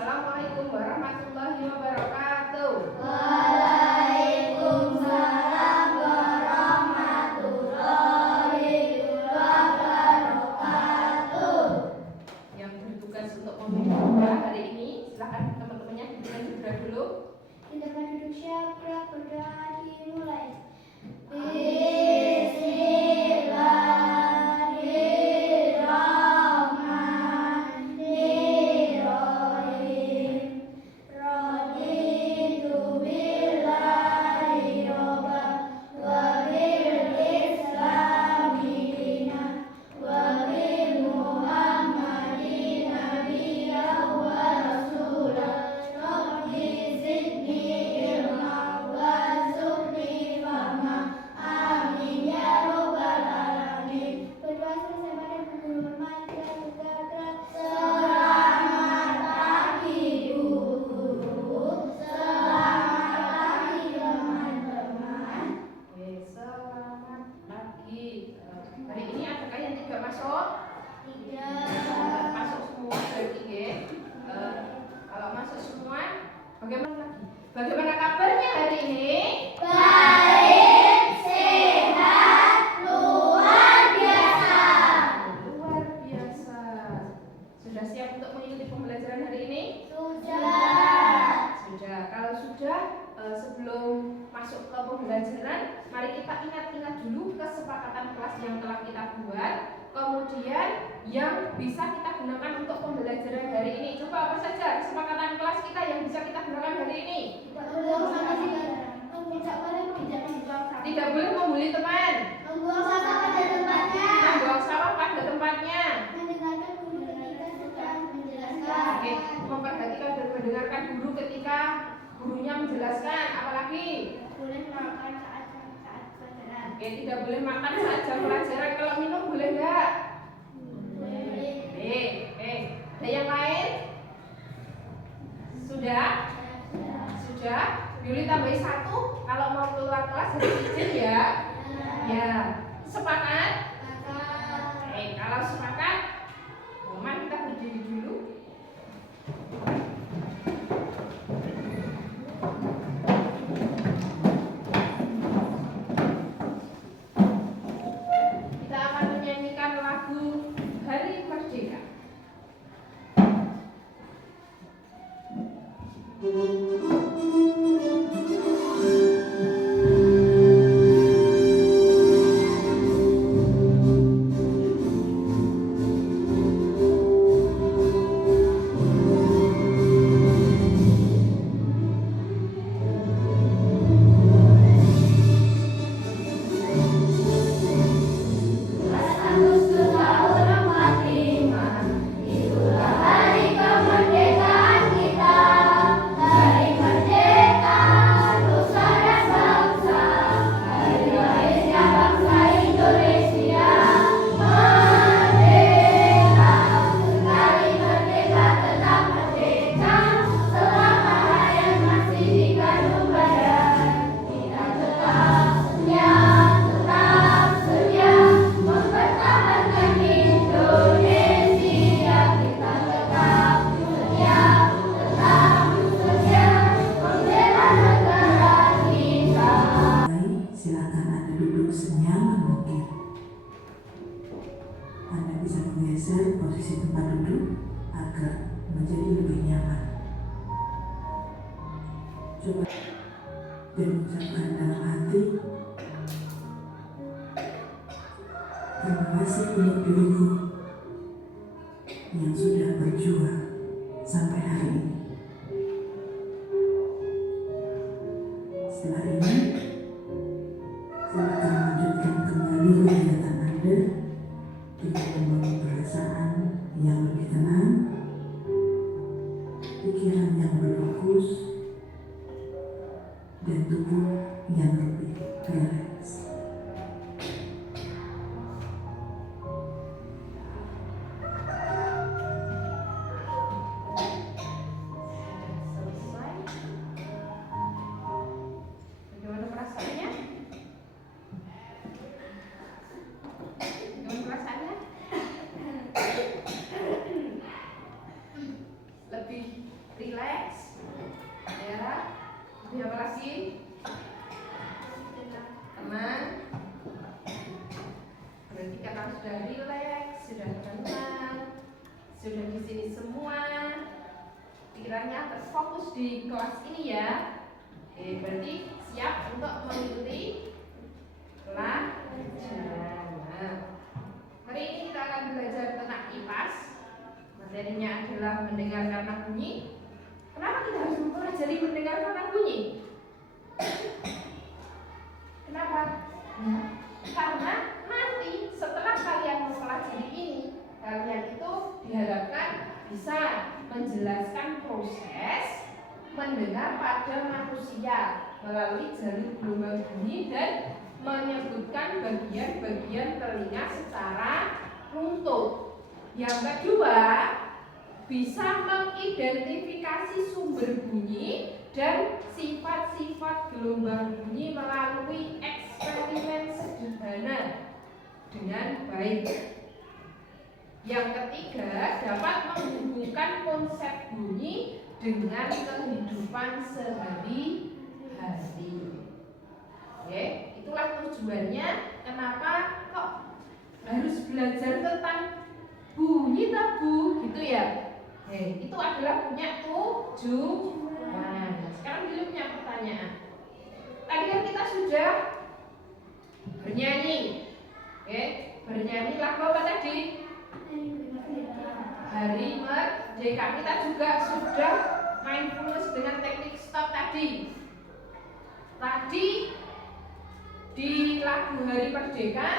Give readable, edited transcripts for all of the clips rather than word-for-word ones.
Assalamualaikum warahmatullahi wabarakatuh. Waalaikumsalam warahmatullahi wabarakatuh. Yang bertugas untuk memimpin hari ini, silakan teman-temannya dengan berdoa dulu. Di tempat duduk siapa berdoa dimulai. Hari ini adakah yang tidak masuk? Tidak. Masuk semua berarti ya. Kalau masuk semua, bagaimana lagi? Bagaimana kabarnya hari ini? Baik, sehat, luar biasa. Luar biasa. Sudah siap untuk mengikuti pembelajaran hari ini? Sudah. Sudah. Kalau sudah, sebelum masuk ke pembelajaran, mari kita ingat-ingat dulu kesepakatan kelas yang telah kita buat, kemudian yang bisa kita gunakan untuk pembelajaran hari ini. Coba apa saja kesepakatan kelas kita yang bisa kita gunakan hari ini? Tidak boleh membuli teman, Membuang sampah pada tempatnya. membuang sampah pada tempatnya. Mendengarkan guru ketika sedang menjelaskan. Oke, memperhatikan dan mendengarkan guru ketika gurunya menjelaskan. Apalagi? Boleh makan saat pelajaran. Oke, tidak boleh makan saat jam pelajaran. Kalau minum boleh nggak? Boleh. Ada yang lain? Sudah? Sudah? Yuli tambahin 1. Kalau mau keluar kelas harus izin ya. Ya. Sepakat? Oke, kalau sepakat, Roman kita berdiri dulu. Kita akan menyanyikan lagu Hari Merdeka. Itulah hari kemerdekaan kita. Hari merdeka, nusa dan bangsa. Hari lahirnya bangsa Indonesia. Merdeka, sekali merdeka tetap merdeka. Selama rakyat masih dikandung badan, kita tetap setia mempertahankan Indonesia. Kita tetap setia membela negara kita. Silakan Anda duduk senyaman mungkin. Anda bisa menggeser posisi tempat duduk agar menjadi lebih nyaman. Coba dan ucapkan dalam hati, terima kasih untuk diriku yang sudah berjuang sampai hari ini. Setelah ini, silakan lanjutkan kembali kegiatan Anda dengan membawa perasaan yang lebih tenang, pikiran yang berfokus, dan tubuh yang lebih rileks. Selesai. Bagaimana perasaannya? Bagaimana perasaannya? lebih rileks. Ya. Lebih apa lagi? Tenang. Berarti kakak sudah rileks, sudah tenang, sudah di sini semua. Pikirannya terfokus di kelas ini ya. Oke, berarti siap untuk mengikuti pelajaran. Nah, hari ini kita akan belajar tentang IPAS. Materinya adalah mendengar karena bunyi. Kenapa kita harus mempelajari mendengar karena bunyi? Kenapa? Karena nanti setelah kalian mempelajari ini, kalian itu diharapkan bisa menjelaskan proses mendengar pada manusia melalui jalur gelombang bunyi dan menyebutkan bagian-bagian telinga secara runtut. Yang kedua, bisa mengidentifikasi sumber bunyi dan sifat-sifat gelombang bunyi melalui eksperimen sederhana dengan baik. Yang ketiga, dapat menghubungkan konsep bunyi dengan kehidupan sehari-hari. Oke, itulah tujuannya kenapa kok harus belajar tentang bunyi tabu gitu ya. Oke, itu adalah punya tujuan. Sekarang dulu punya pertanyaan. Tadi kan kita sudah bernyanyi. Oke, bernyanyi lagu apa tadi? Hari Merdeka. Kita juga sudah mindfulness dengan teknik stop tadi. Tadi di lagu Hari Merdeka,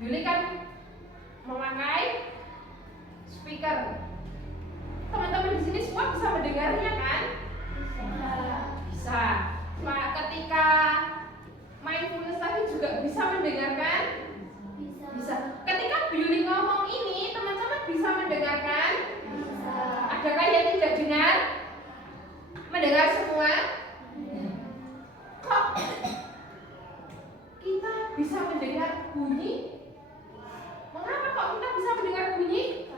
Yuli kan memakai speaker. Teman-teman di sini semua bisa mendengarnya kan? Bisa. Nah, ketika mindfulness tadi juga bisa mendengarkan? Bisa. Ketika Yuli ngomong ini, teman-teman bisa mendengarkan? Bisa. Adakah yang tidak dengar? Mendengar semua? Kok kita bisa mendengar bunyi? Mengapa kok kita bisa mendengar bunyi?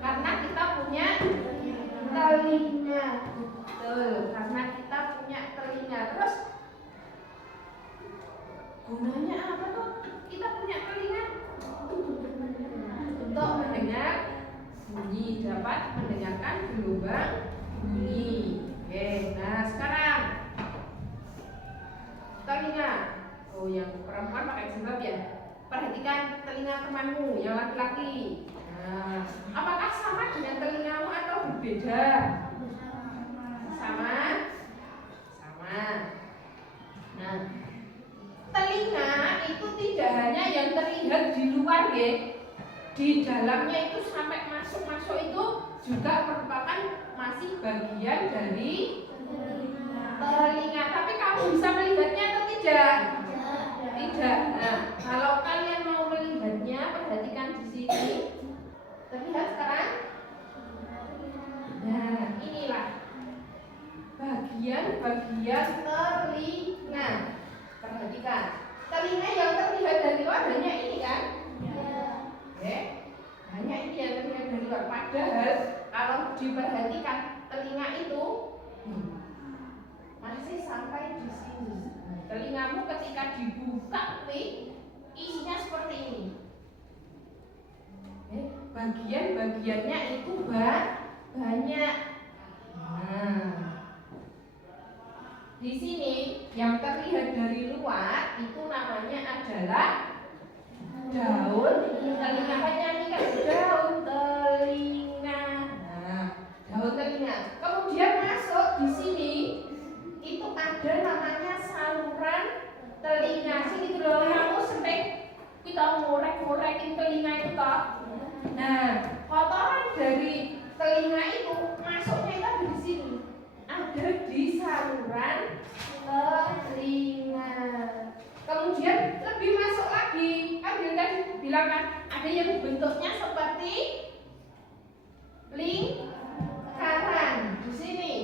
Karena kita punya telinga. Betul, karena kita punya telinga. Terus gunanya apa tuh? Kita punya telinga untuk mendengar bunyi, dapat mendengarkan gelombang bunyi. Oke, nah sekarang telinga. Oh, yang perempuan pakai jilbab ya. Perhatikan telinga temanmu yang laki-laki. Nah, apakah sama dengan telingamu atau berbeda? Sama? Sama. Nah, telinga itu tidak hanya yang terlihat di luar ya. Di dalamnya itu sampai masuk-masuk itu juga merupakan masih bagian dari telinga. Tapi kamu bisa melihatnya atau tidak? Tidak. Nah, kalau kalian mau melihatnya, perhatikan di sini. Terlihat sekarang? Nah, inilah bagian-bagian telinga. Perhatikan. Telinga yang terlihat dari luar hanya ini kan? Oke. Hanya ini yang terlihat dari luar. Padahal kalau diperhatikan telinga itu masih sampai di sini. Telingamu ketika dibuka nih, isinya seperti ini. Bagian-bagiannya itu banyak. Nah, di sini yang terlihat dari luar itu namanya adalah daun telinga. Nyanyikan daun telinga. Nah, daun telinga. Kemudian masuk di sini itu ada namanya saluran telinga. Sini dulu kamu sering kita ngorek-ngorekin telinga itu toh. Nah, kotoran dari telinga itu masuknya itu ada di sini. Ada di saluran telinga. Kemudian lebih masuk lagi. Kan bilang kan ada yang bentuknya seperti lingkaran di sini.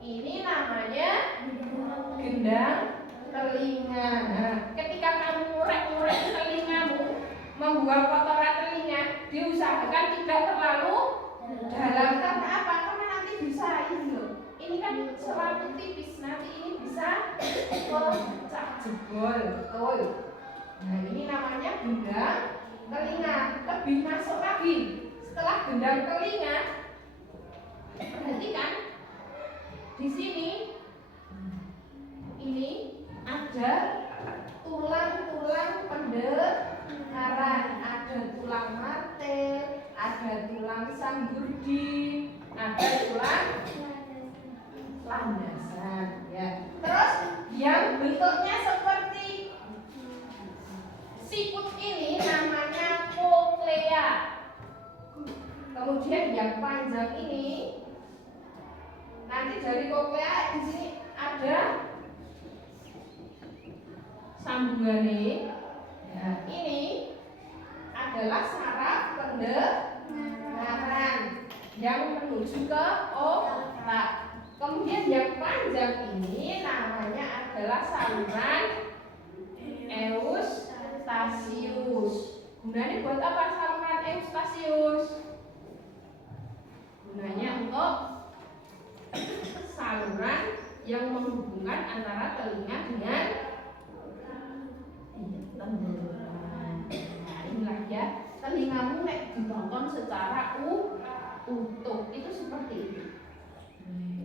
Ini namanya gendang telinga. Nah, ketika kamu ngorek-ngorek telingamu, membuang kotoran telinga, diusahakan tidak terlalu dalam. Karena apa? jebol, betul. Nah ini namanya gendang telinga. Lebih masuk lagi. Setelah gendang telinga, perhatikan di sini ini ada tulang-tulang pendengaran, ada tulang martel, ada tulang sanggurdi, ada tulang landasan, ya. Terus yang bentuknya seperti siput ini namanya koklea. Kemudian yang panjang ini, nanti dari koklea di sini ada sambungannya. Ya, ini adalah saraf pendengaran yang menuju ke otak. Kemudian yang panjang ini namanya adalah saluran eustasius. Gunanya buat apa saluran eustasius? Gunanya untuk saluran yang menghubungkan antara telinga dengan tenggorokan. Nah inilah ya, telingamu nek ditonton secara utuh itu seperti itu.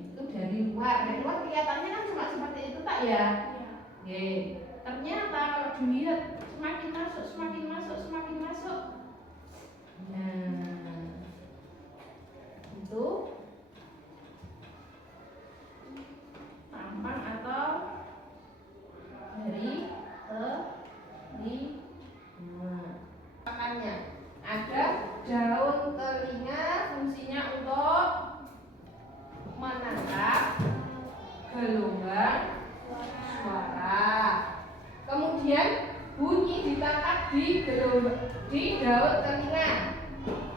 Itu dari luar kelihatannya kan cuma seperti itu tak ya? Oke. Ternyata kalau dilihat semakin masuk, semakin masuk, semakin masuk. Nah, itu tampang atau dari telinga. Makanya ada daun telinga, fungsinya untuk menangkap gelombang suara. Kemudian bunyi ditangkap di daun telinga,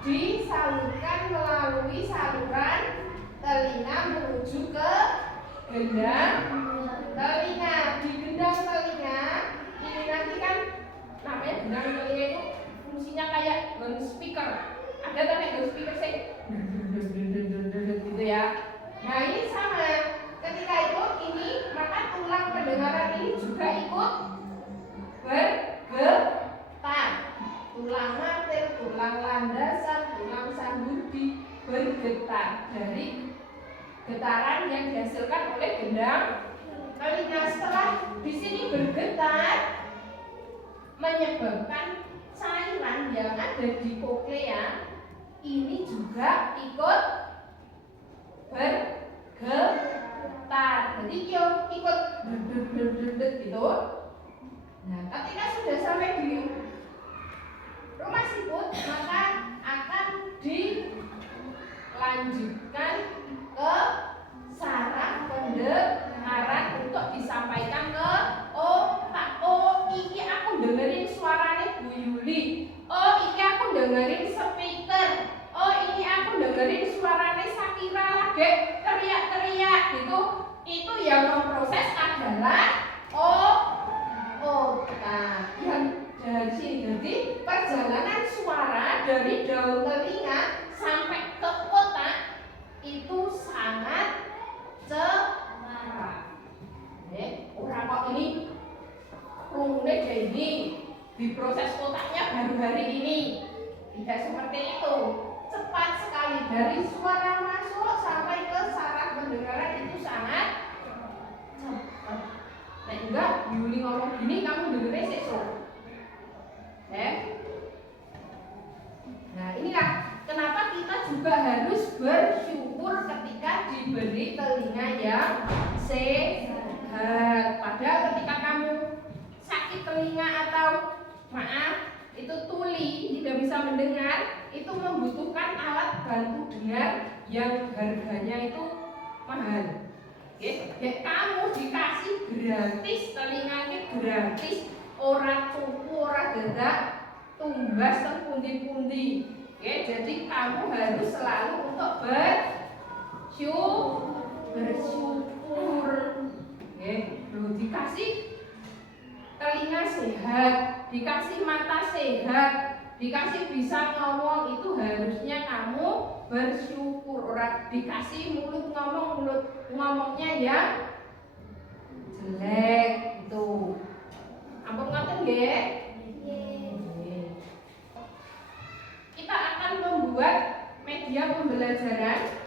disalurkan melalui saluran telinga menuju ke gendang telinga. Di gendang telinga ini nanti kan namanya gendang telinga itu fungsinya kayak speaker. Ada kan yang speaker sih gitu ya. Nah ini sama. Ketika itu ini maka tulang pendengaran ini juga ikut bergetar. Tulang martel, tulang landasan, tulang sanggurdi bergetar dari getaran yang dihasilkan oleh gendang telinga. Setelah di sini bergetar menyebabkan cairan yang ada di koklea ini juga ikut bergetar. Jadi ikut gitu. Nah, ketika sudah sampai di rumah siput, maka akan dilanjutkan ke saraf pendengaran untuk disampaikan ke otak. Oh, iki aku dengerin suaranya Bu Yuli. Oh, iki aku dengerin speaker. Oh, ini aku dengerin suaranya Sakira lagi teriak-teriak gitu. Itu yang memproses adalah otak. Yang dari sini jadi perjalanan suara dari daun telinga sampai ke otak itu sangat cepat. Orang kok ini krungune jadi diproses otaknya baru hari ini. Tidak seperti itu. Cepat sekali dari suara masuk sampai ke saraf pendengaran itu sangat cepat. Nah enggak, Yuli ngomong gini kamu dengerin sesuk. Nah inilah kenapa kita juga harus bersyukur ketika diberi telinga yang sehat. Padahal ketika kamu sakit telinga atau itu tuli, tidak bisa mendengar, itu membutuhkan alat bantu dengar yang harganya itu mahal. Kamu dikasih gratis, telinganya gratis, orang tuku, orang dadak, tumbas dan pundi-pundi. Jadi kamu harus selalu untuk bersyukur. Dikasih telinga sehat, dikasih mata sehat, dikasih bisa ngomong, itu harusnya kamu bersyukur. Orang dikasih mulut ngomongnya yang jelek itu Ampun ngoten nggih. Nggih. Kita akan membuat media pembelajaran.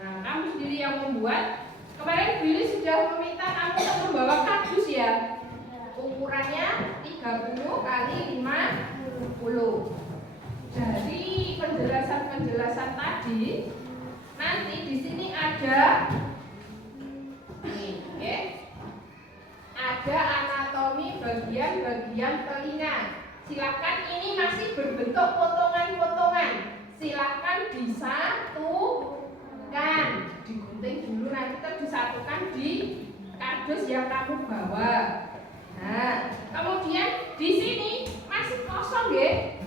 Nah, kamu sendiri yang membuat. Kemarin Billy sudah meminta kamu untuk membawa kardus ya. Ukurannya 30 kali 50. Jadi penjelasan tadi nanti di sini ada nih, ya. Ada anatomi bagian-bagian telinga. Silakan, ini masih berbentuk potongan-potongan. Silakan disatukan, digunting dulu, nanti disatukan di kardus yang kamu bawa. Nah, kemudian di sini masih kosong ya.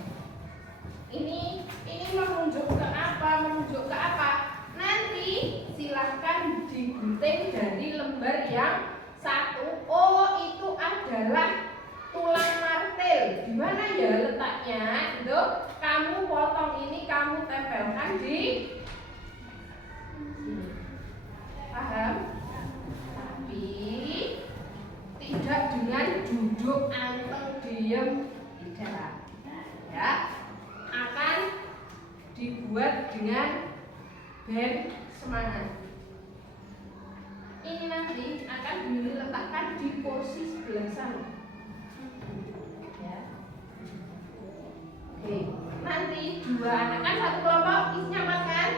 Ini menunjuk ke apa? Nanti silahkan digunting dari lembar yang satu. Oh, itu adalah tulang martil. Di mana ya letaknya? Itu kamu potong ini, kamu tempelkan di sini. Paham? Tapi tidak dengan duduk anteng diem, tidak. Ya, akan dibuat dengan band semangat. Ini nanti akan diletakkan di kursi sebelah sana. Ya. Oke, nanti dua anak, kan satu kelompok isinya 4 kan?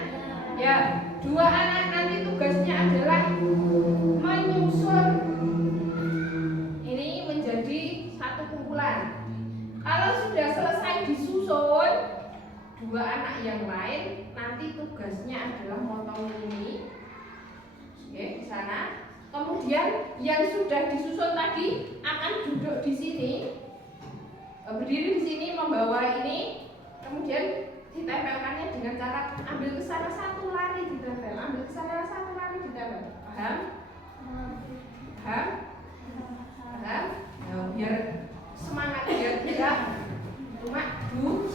Ya, 2 anak nanti tugasnya adalah menyusun ini menjadi satu kumpulan. Kalau sudah selesai disusun, 2 anak yang lain nanti tugasnya adalah motong ini, oke, di sana. Kemudian yang sudah disusun tadi akan duduk di sini, berdiri di sini, membawa ini, kemudian ditempelkannya dengan cara ambil ke sana satu lari ditempel, ambil ke sana satu lari ditempel. Paham? Paham? Paham? Nah, biar semangat, biar tidak cuma du.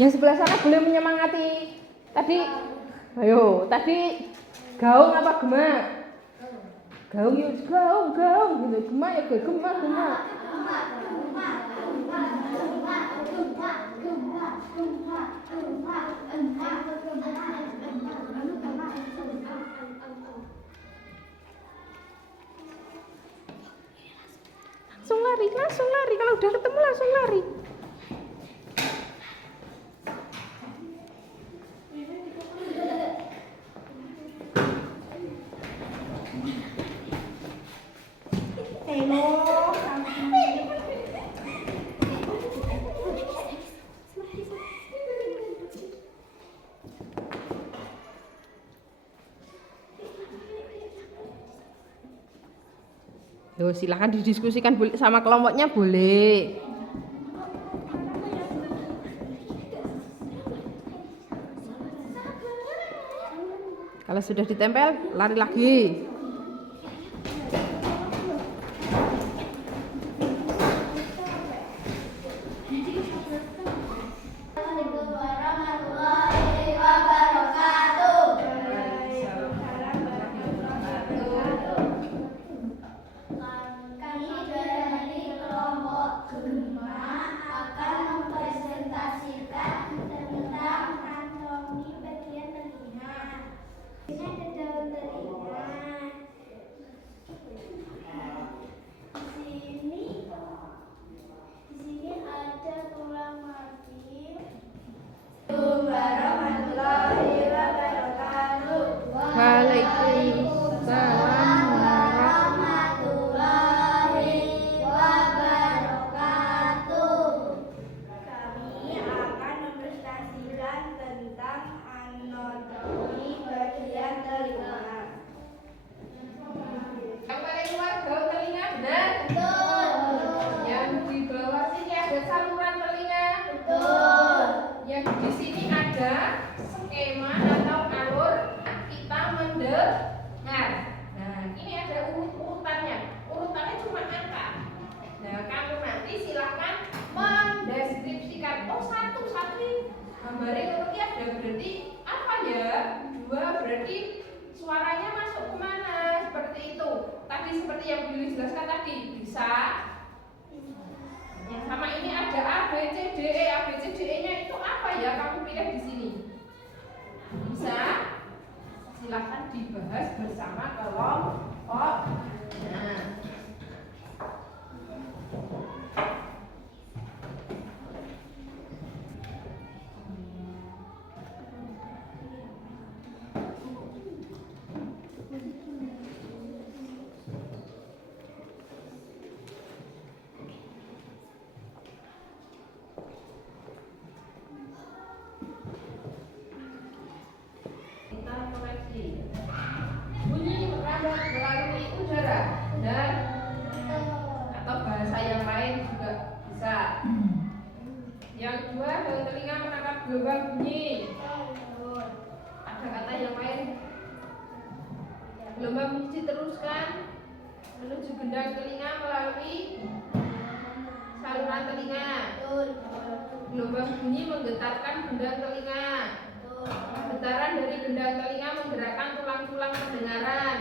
Yang sebelah sana boleh menyemangati. Tadi, ayo, tadi gaung apa gemak? Gaung yuk, gaung gitu. Gemak ya gemak. Langsung lari. Kalau udah ketemu langsung lari. Yo, silakan didiskusikan sama kelompoknya boleh. Kalau sudah ditempel, lari lagi. Seperti yang Billy jelaskan tadi, bisa yang sama ini ada A, B, C, D, E. A, B, C, D, E nya itu apa ya? Kamu pilih di sini. Bisa? Silakan dibahas bersama kelompok. Nah. Bunyi melalui udara dan atau bahasa yang lain juga bisa. Yang kedua, daun telinga menangkap gelombang bunyi. Ada kata yang lain. Gelombang bunyi diteruskan menuju gendang telinga melalui saluran telinga. Gelombang bunyi menggetarkan gendang telinga. Getaran dari gendang telinga menggerakkan tulang-tulang pendengaran.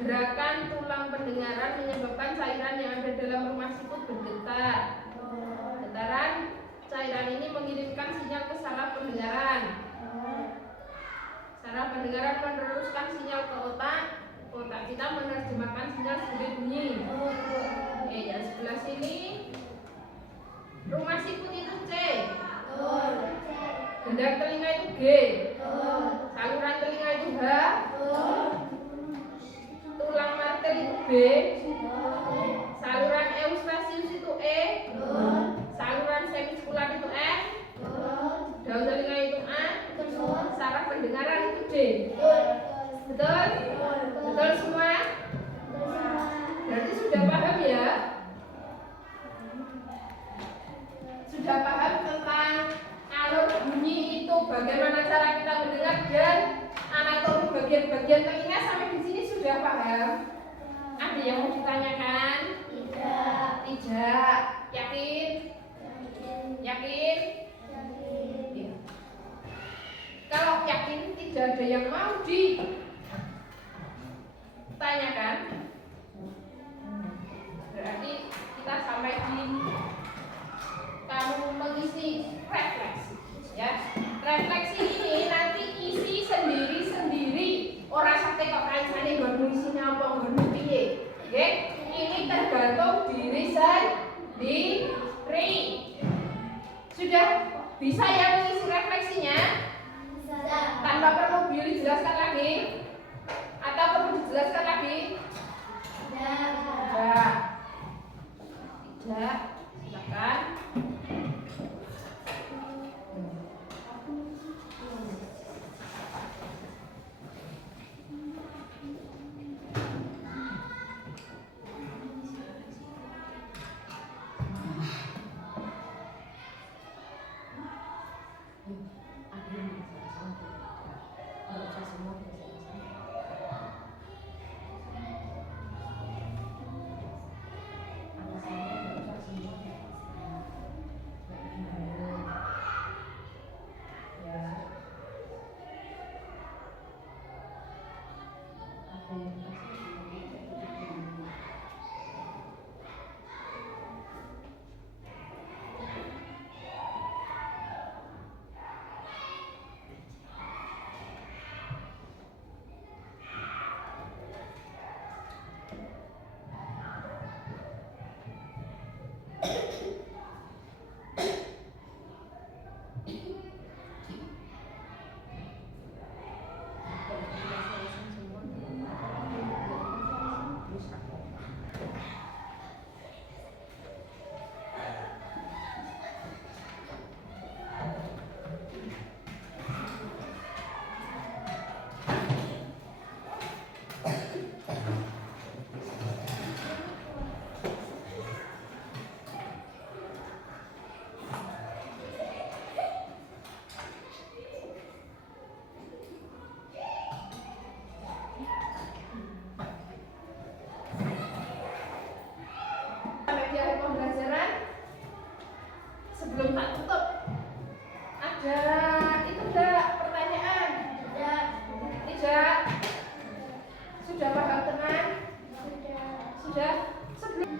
Gerakan tulang pendengaran menyebabkan cairan yang ada dalam rumah sikut bergetar. Getaran cairan ini mengirimkan sinyal ke saraf pendengaran. Saraf pendengaran meneruskan sinyal ke otak. Otak kita menerjemahkan sinyal sebagai bunyi. Yang sebelah sini rumah sikut itu C. Gendang telinga itu G. Saluran telinga itu H. Tulang martel itu B. Saluran eustasius itu E. Saluran semiskular itu F. Daun telinga itu A. Saraf pendengaran itu D. Betul? Betul semua? Berarti sudah paham ya? Sudah paham tentang alur bunyi itu, bagaimana cara kita mendengar dan anatomi bagian-bagian telinga sampai di sini sudah paham? Ada yang mau ditanyakan? Tidak. Yakin? Yakin? tidak ada yang mau ditanyakan, berarti kita sampai di kamu mengisi refleksi. Ya, refleksi ini nanti isi sendiri-sendiri. Ora sate kok kancane nggon isine apa nggon piye. Nggih, ini tergantung diri sendiri. Sudah bisa ya mengisi refleksinya? Tanpa perlu beliau dijelaskan lagi? Atau perlu dijelaskan lagi? Tidak. Silakan. Sebelum tak tutup, ada itu enggak pertanyaan? Tidak. Sudah paham teman? Sudah. Sebelum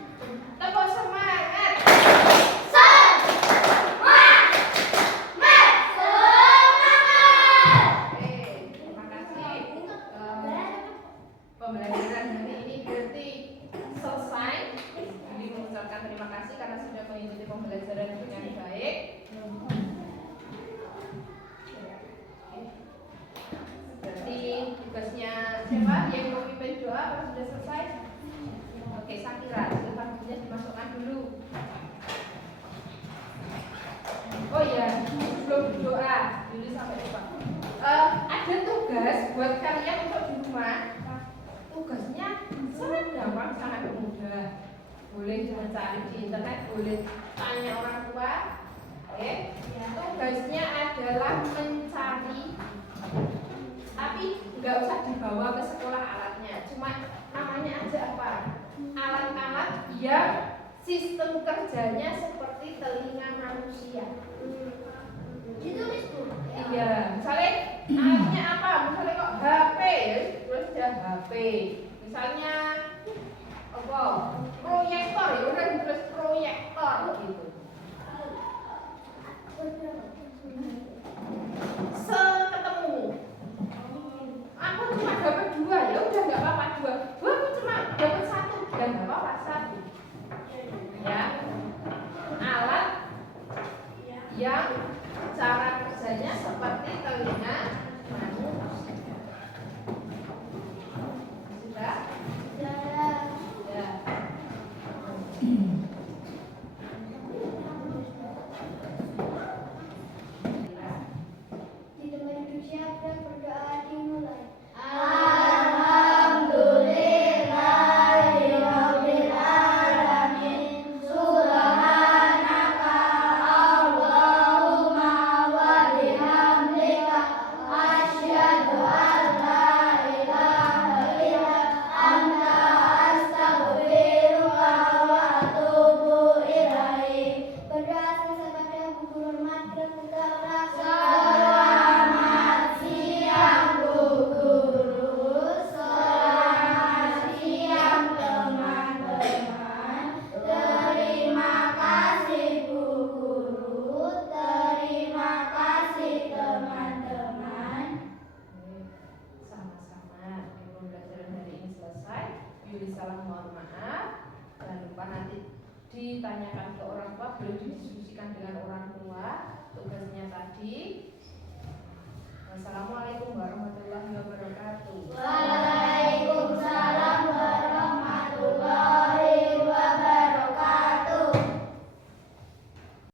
tepuk semangat. Oke, terima kasih. Pembelajaran hari ini berarti selesai. Jadi mengucapkan terima kasih karena sudah mengikuti pembelajaran dengan baik. Berarti tugasnya siapa yang memimpin doa kalau sudah selesai? Oke, Sakira, silahkan dimasukkan dulu. Oh iya, sebelum doa, dulu sampai lupa. Ada tugas buat kalian untuk di rumah. Tugasnya sangat gampang, sangat mudah. Boleh mencari di internet, boleh tanya orang tua. Tugasnya adalah mencari, tapi nggak usah dibawa ke sekolah alatnya, cuma namanya aja apa? Alat-alat yang sistem kerjanya seperti telinga manusia. Ditulis Bu. Iya, misalnya alatnya apa? Misalnya kok HP, ya tulis aja HP. Misalnya apa? Proyektor, ya udah ditulis proyektor gitu. Seketemu. Aku cuma dapat 2, ya udah nggak apa-apa 2. Aku cuma dapat 1, dan nggak apa-apa 1. Ya, alat yang cara kerjanya seperti telinga manusia. Sudah? lupa nanti ditanyakan ke orang tua, belum didiskusikan dengan orang tua tugasnya